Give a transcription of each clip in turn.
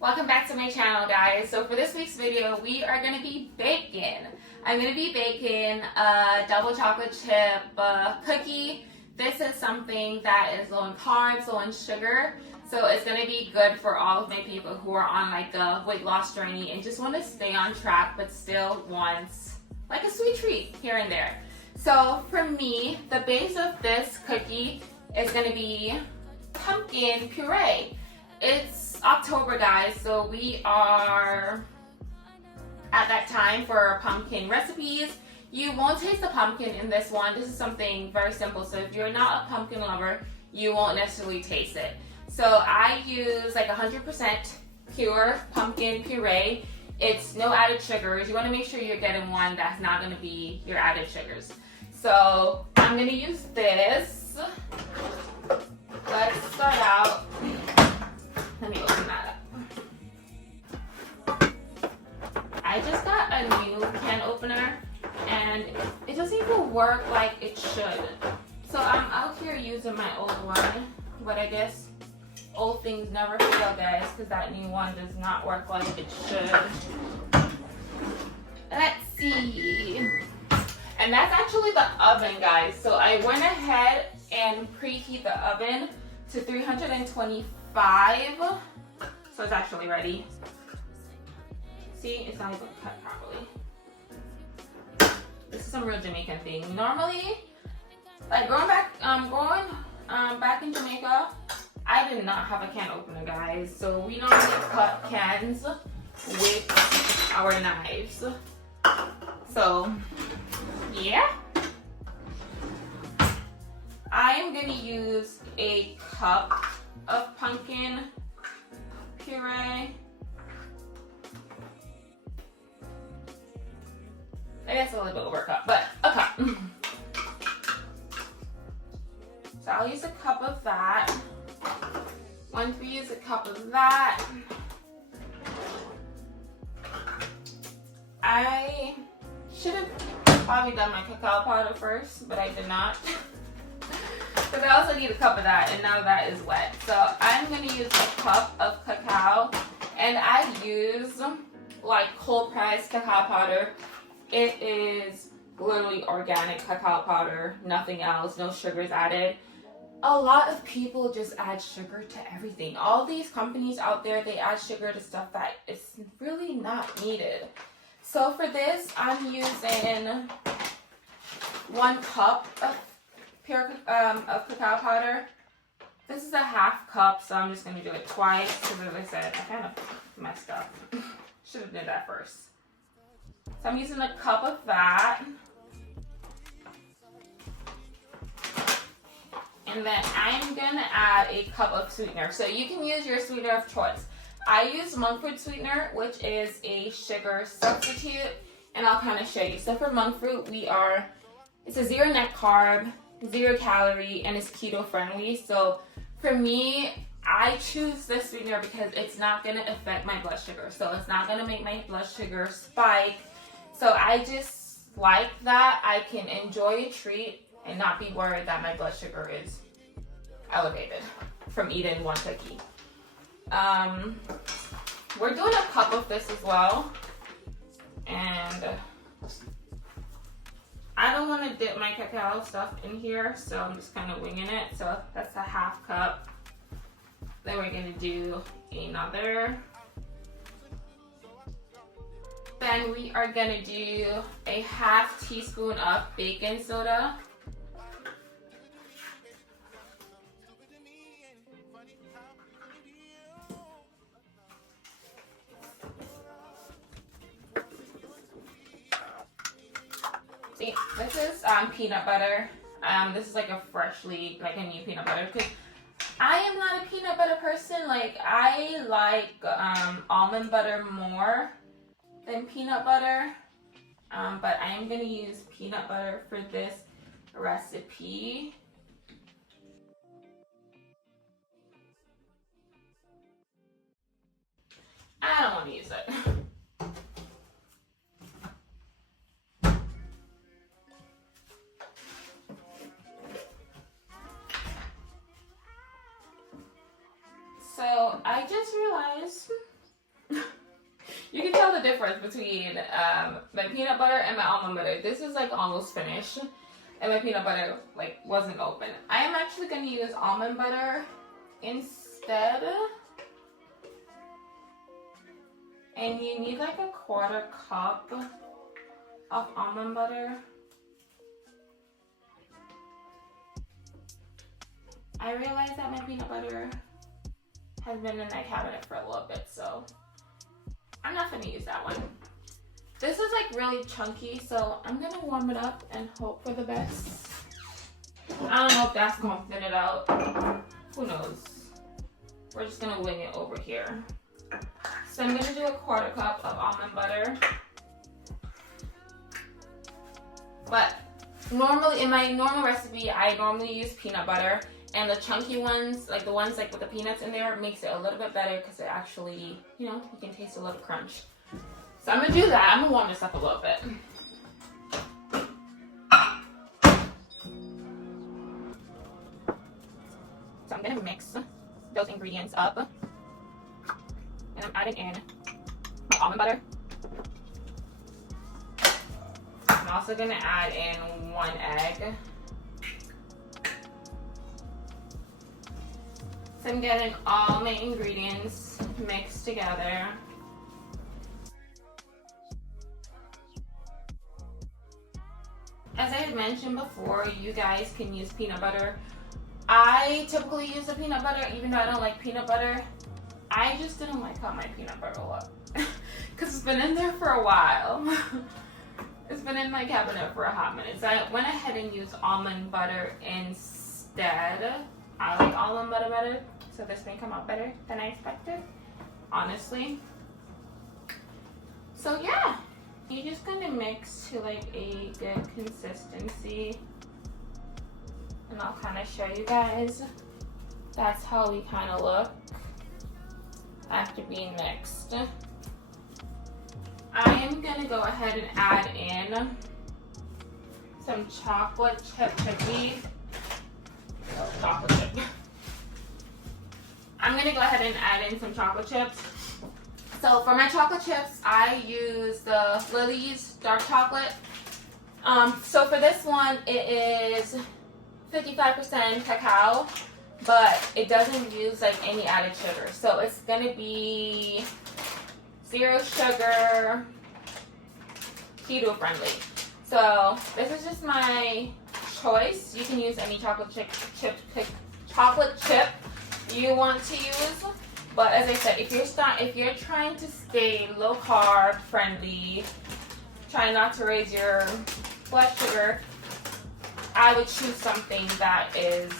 Welcome back to my channel, guys. So for this week's video, we are going to be baking. I'm going to be baking a double chocolate chip cookie. This is something that is low in carbs, low in sugar. So it's going to be good for all of my people who are on like a weight loss journey and just want to stay on track but still wants like a sweet treat here and there. So for me, the base of this cookie is going to be pumpkin puree. It's October, guys, so we are at that time for pumpkin recipes. You won't taste the pumpkin in this one. This is something very simple, so if you're not a pumpkin lover, you won't necessarily taste it. So I use like 100% pure pumpkin puree. It's no added sugars. You want to make sure you're getting one that's not going to be your added sugars. So I'm going to use this. Let's start out. Let me open that up. I just got a new can opener and it doesn't even work like it should. So I'm out here using my old one, but I guess old things never fail, guys, because that new one does not work like it should. Let's see. And that's actually the oven, guys. So I went ahead and preheat the oven to 325. So it's actually ready. See, it's not even cut properly. This is some real Jamaican thing. Normally, like growing back in Jamaica, I did not have a can opener, guys. So we normally cut cans with our knives. So yeah, I am gonna use a cup of pumpkin puree. I guess a little bit over a cup, but a cup. So I'll use a cup of that. Once we use a cup of that, I should have probably done my cacao powder first, but I did not. Because I also need a cup of that, and now that is wet. So I'm going to use a cup of cacao, and I use like cold pressed cacao powder. It is literally organic cacao powder, nothing else, no sugars added. A lot of people just add sugar to everything. All these companies out there, they add sugar to stuff that is really not needed. So for this, I'm using 1 cup of of cacao powder. This is a half cup, so I'm just going to do it twice because, as I said, I kind of messed up. Should have did that first. So I'm using a cup of that. And then I'm going to add a cup of sweetener. So you can use your sweetener of choice. I use monk fruit sweetener, which is a sugar substitute, and I'll kind of show you. So for monk fruit, it's a 0 net carb, 0 calorie, and it's keto friendly. So for me, I choose this sweetener because it's not going to affect my blood sugar. So it's not going to make my blood sugar spike. So I just like that I can enjoy a treat and not be worried that my blood sugar is elevated from eating one cookie. We're doing a cup of this as well. And I don't want to dip my cacao stuff in here, so I'm just kind of winging it. So that's a half cup. Then we're going to do another. Then we are going to do a half teaspoon of baking soda. See, this is peanut butter. This is like a new peanut butter because I am not a peanut butter person. Like, I like almond butter more than peanut butter. But I am going to use peanut butter for this recipe. I don't want to use it. So I just realized You can tell the difference between my peanut butter and my almond butter. This is like almost finished, and my peanut butter like wasn't open. I am actually going to use almond butter instead. And you need like a 1/4 cup of almond butter. I realized that my peanut butter has been in my cabinet for a little bit, so I'm not gonna use that one. This is like really chunky, so I'm gonna warm it up and hope for the best. I don't know if that's gonna thin it out. Who knows? We're just gonna wing it over here. So I'm gonna do a 1/4 cup of almond butter. But normally, in my normal recipe, I normally use peanut butter. And the chunky ones, like the ones like with the peanuts in there, makes it a little bit better because it actually, you know, you can taste a little crunch. So I'm gonna do that. I'm gonna warm this up a little bit. So I'm gonna mix those ingredients up. And I'm adding in my almond butter. I'm also gonna add in 1 egg. So I'm getting all my ingredients mixed together. As I had mentioned before, you guys can use peanut butter. I typically use the peanut butter even though I don't like peanut butter. I just didn't like how my peanut butter looked because it's been in there for a while. It's been in my cabinet for a hot minute. So I went ahead and used almond butter instead. I like almond butter better, so this may come out better than I expected, honestly. So yeah, you're just gonna mix to like a good consistency, and I'll kind of show you guys. That's how we kind of look after being mixed. I am gonna go ahead and add in some chocolate chip cookies. Chocolate chip. I'm gonna go ahead and add in some chocolate chips. So for my chocolate chips, I use the Lily's dark chocolate. So for this one, it is 55% cacao, but it doesn't use like any added sugar. So it's gonna be 0 sugar, keto friendly. So this is just my choice. You can use any chocolate chip you want to use, but as I said, if you're trying to stay low carb friendly, trying not to raise your blood sugar, I would choose something that is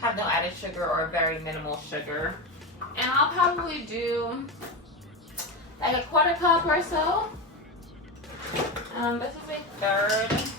have no added sugar or very minimal sugar. And I'll probably do like a 1/4 cup or so. This is a 1/3.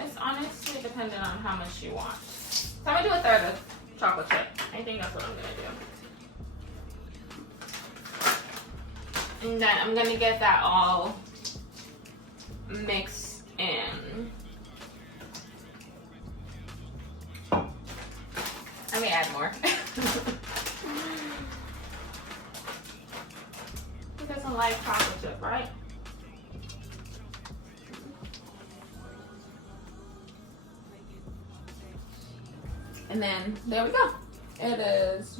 It's honestly dependent on how much you want. So I'm gonna do a 1/3 of chocolate chip. I think that's what I'm gonna do. And then I'm gonna get that all mixed in. I may add more. Who doesn't like chocolate chip, right? And then there we go. It is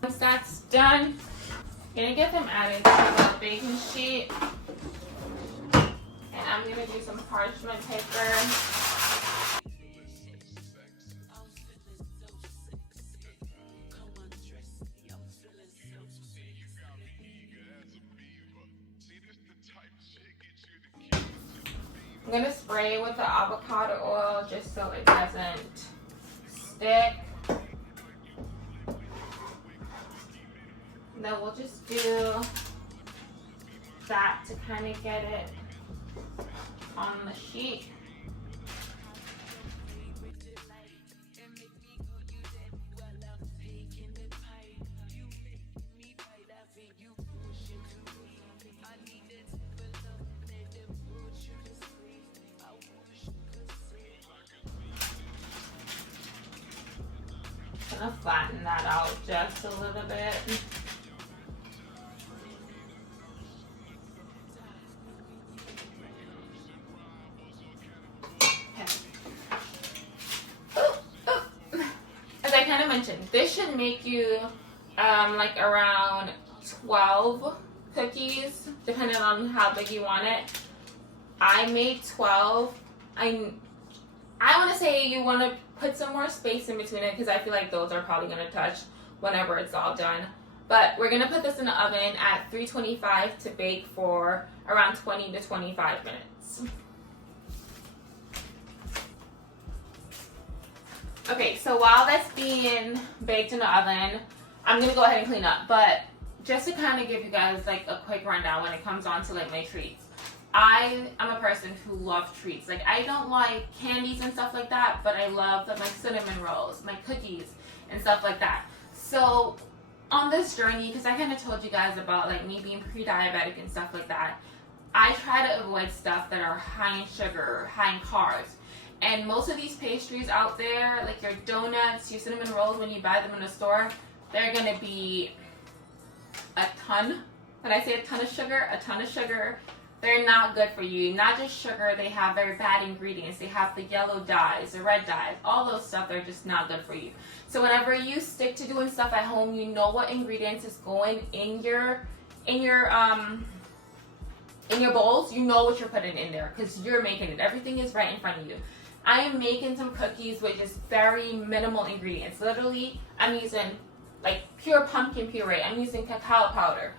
once that's done, I'm gonna get them added to the baking sheet. And I'm gonna do some parchment paper. I'm gonna spray with the avocado oil just so it doesn't stick. And then we'll just do that to kind of get it on the sheet. gonna flatten that out just a little bit. As I kind of mentioned, this should make you like around 12 cookies, depending on how big you want it. I made 12. I want to say you want to put some more space in between it because I feel like those are probably going to touch whenever it's all done. But we're going to put this in the oven at 325 to bake for around 20 to 25 minutes. Okay, so while that's being baked in the oven, I'm going to go ahead and clean up. But just to kind of give you guys like a quick rundown when it comes on to like my treats. I am a person who loves treats. Like, I don't like candies and stuff like that, but I love my cinnamon rolls, my cookies, and stuff like that. So on this journey, because I kind of told you guys about like me being pre-diabetic and stuff like that, I try to avoid stuff that are high in sugar, high in carbs. And most of these pastries out there, like your donuts, your cinnamon rolls, when you buy them in the store, they're going to be a ton. When I say a ton of sugar, they're not good for you. Not just sugar, they have very bad ingredients. They have the yellow dyes, the red dyes, all those stuff are just not good for you. So whenever you stick to doing stuff at home, you know what ingredients is going in your bowls. You know what you're putting in there because you're making it. Everything is right in front of you. I am making some cookies with just very minimal ingredients. Literally, I'm using like pure pumpkin puree. I'm using cacao powder.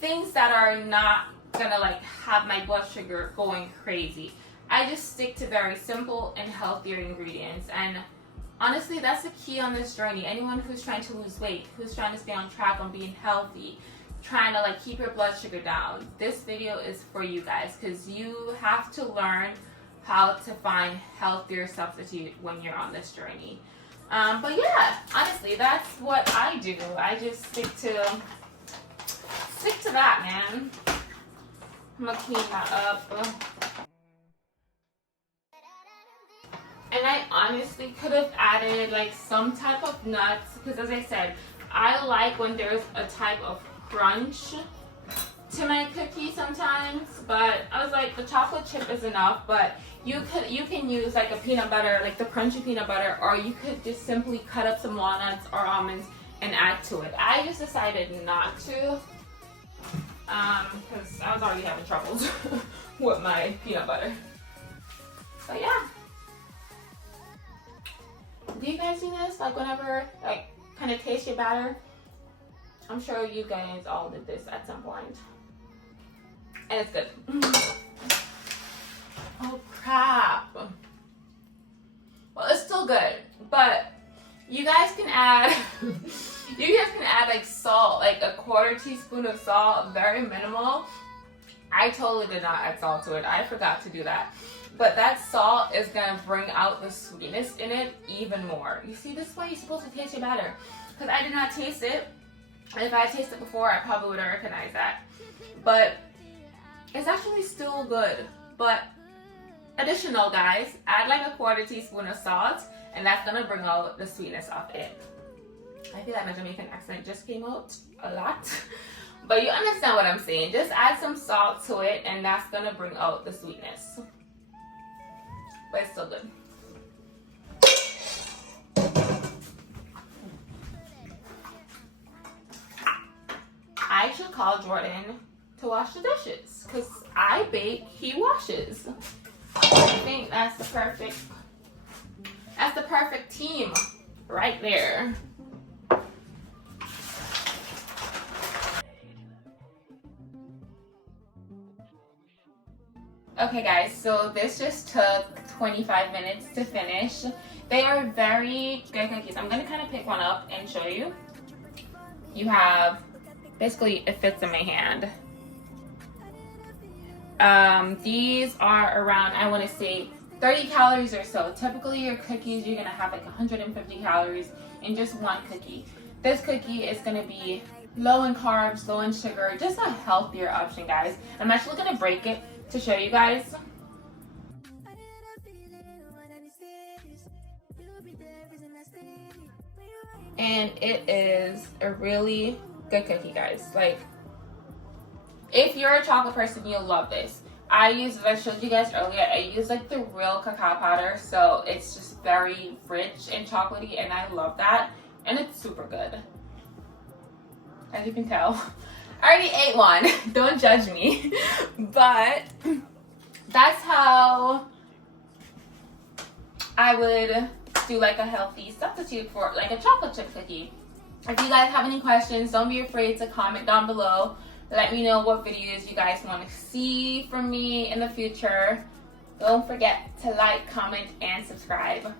Things that are not gonna like have my blood sugar going crazy. I just stick to very simple and healthier ingredients, and honestly that's the key on this journey. Anyone who's trying to lose weight, who's trying to stay on track on being healthy, trying to like keep your blood sugar down, this video is for you guys because you have to learn how to find healthier substitute when you're on this journey. But yeah, honestly that's what I do. I just stick to that, man. I'm gonna clean that up. And I honestly could have added like some type of nuts because as I said, I like when there's a type of crunch to my cookie sometimes, but I was like the chocolate chip is enough, but you can use like a peanut butter, like the crunchy peanut butter, or you could just simply cut up some walnuts or almonds and add to it. I just decided not to. Because I was already having troubles with my peanut butter. But yeah. Do you guys see this? Like whenever, like, kind of taste your batter? I'm sure you guys all did this at some point. And it's good. Oh crap. Well, it's still good, but you guys can add like salt, like a 1/4 teaspoon of salt, very minimal. I totally did not add salt to it. I forgot to do that. But that salt is gonna bring out the sweetness in it even more. You see, this is why you're supposed to taste your batter. Because I did not taste it. And if I had tasted it before, I probably would have recognized that. But it's actually still good. But additional, guys, add like a 1/4 teaspoon of salt, and that's gonna bring out the sweetness of it. I feel like my Jamaican accent just came out a lot. But you understand what I'm saying. Just add some salt to it, and that's gonna bring out the sweetness. But it's still good. I should call Jordan to wash the dishes, because I bake, he washes. I think that's the perfect team right there. Okay guys, so this just took 25 minutes to finish. They are very good cookies. I'm gonna kind of pick one up and show you. You have, basically it fits in my hand. These are around, I want to say 30 calories or so. Typically your cookies, you're gonna have like 150 calories in just one cookie. This cookie is gonna be low in carbs, low in sugar, just a healthier option, guys. I'm actually gonna break it to show you guys. and it is a really good cookie, guys. Like, if you're a chocolate person, you'll love this. As I showed you guys earlier, I use like the real cacao powder, so it's just very rich and chocolatey, and I love that, and it's super good. As you can tell, I already ate one. Don't judge me. But that's how I would do like a healthy substitute for like a chocolate chip cookie. If you guys have any questions, don't be afraid to comment down below. Let me know what videos you guys want to see from me in the future. Don't forget to like, comment, and subscribe.